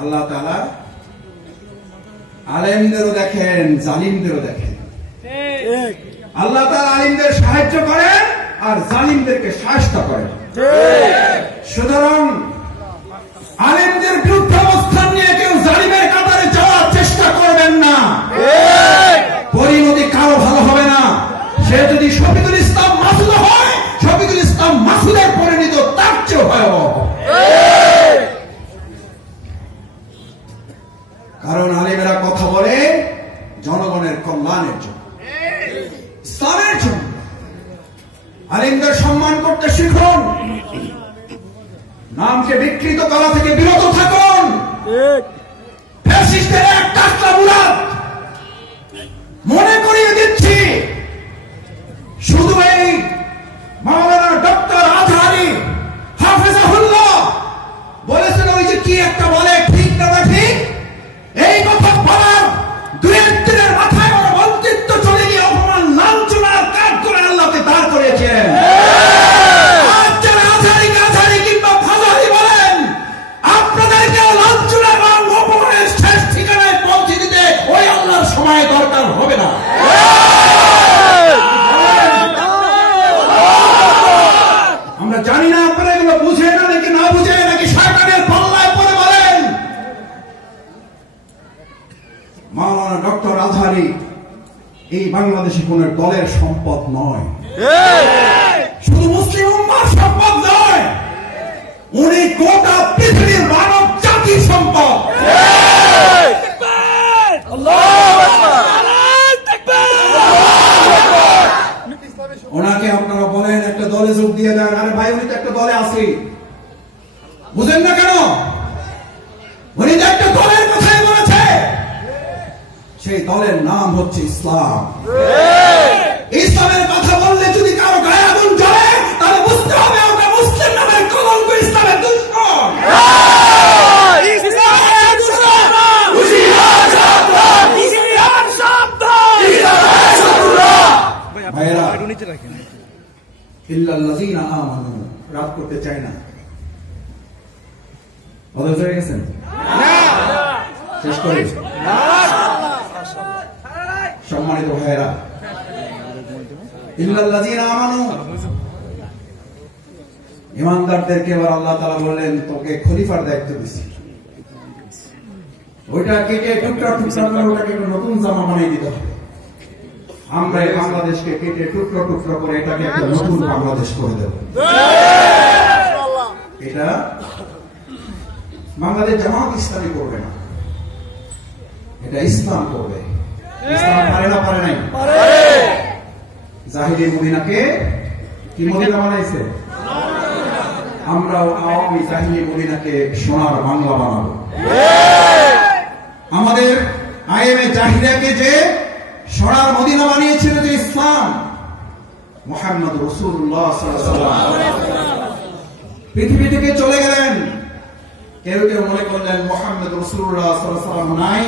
আল্লাহ তাআলা আলেমদেরও দেখেন, জালিমদেরও দেখেন। আল্লাহ তাআলা আলিমদের সাহায্য করেন আর জালিমদেরকে শায়েস্তা করেন। সুতরাং আলেমদের বিরুদ্ধে অবস্থান নিয়ে কেউ জালিমের কাতারে যাওয়ার চেষ্টা করবেন না। পরিণতি কারো ভালো হবে না। সে যদি শফিকুল ইসলাম মাসুদ হয়, শফিকুল ইসলাম মাসুদের পরিণতি তার চেয়ে ভয়াবহ। কারণ আলেমেরা কথা বলে জনগণের কল্যাণের জন্য, ইসলামের জন্য। আলেমদের সম্মান করতে শিখুন, নামকে বিকৃত করা থেকে বিরত থাকুন। ফ্যাসিস্টের একটা মুরাদ মনে করিয়ে দিচ্ছি, শুধু এই মাওলানা ডক্টর আজহারী হাফেজাহুল্লাহ বলেছেন, ওই যে কি একটা বলে ঠিক না ঠিক, এই কথা বলার দুই একদিনের মাথায় ওর মন্ত্রিত্ব চলে গিয়ে অপমান লাঞ্ছনার কাজ করে আল্লাহকে দাঁড় করেছেন। সময় দরকার হবে না। আমরা জানি না আপনারা এগুলো বুঝে না নাকি না বুঝে, নাকি সরকারের পাল্লায় পড়ে বলেন। মাওলানা ডক্টর আজহারী এই বাংলাদেশি কোন দলের সম্পদ নয়, শুধু মুসলিম উম্মাহর সম্পদ নয়, উনি গোটা পৃথিবীর মানব জাতির সম্পদ। ওনাকে আপনারা বলেন একটা দলে যোগ দিয়ে দেন, আরে ভাই উনি তো একটা দলে আছে, বুঝেন না কেন? উনি তো একটা দলের কথাই বলেছে, সেই দলের নাম হচ্ছে ইসলাম। ইসলামের কথা বললে যদি কারো গায়ে আগুন জ্বলে, তাহলে বুঝতে হবে আমরা মুসলিম নামের কলঙ্ক, ইসলামের দুশমন। ইল্লাল্লাযীনা আমানু, রাত করতে চাই না, অধৈর্য হয়ে গেছেন? শেষ করি। সম্মানিত ভাইয়েরা, ইল্লাল্লাযীনা আমানু, ইমানদারদেরকে এবার আল্লাহ তাআলা বললেন তোকে খলিফার দায়িত্ব দিচ্ছি। ওইটা কেটে টুকরা টুকরা করে ওটাকে নতুন জামা বানিয়ে দিতে হবে। আমরা এই বাংলাদেশকে কেটে টুকরো টুকরো করে এটাকে একটা নতুন বাংলাদেশ করে দেব। এটা বাংলাদেশ জামাত ইসলামী করবে না, এটা ইসলাম করবে। ইসলাম পারে না? পারে নাই? জাহিলি মদিনাকে কি মদিনা বানাইছে? আমরাও আওয়ামী জাহিলি মদিনাকে সোনার বাংলা বানাবো। আমাদের আইএমএ জাহিলিয়াকে যে সোনার মদিনা বানিয়েছিল যে ইসলাম, মুহাম্মদ রাসূলুল্লাহ সাল্লাল্লাহু আলাইহি ওয়াসাল্লাম পৃথিবী থেকে চলে গেলেন, কেউ কেউ মনে করলেন মুহাম্মদ রাসূলুল্লাহ সাল্লাল্লাহু আলাইহি ওয়াসাল্লাম নাই।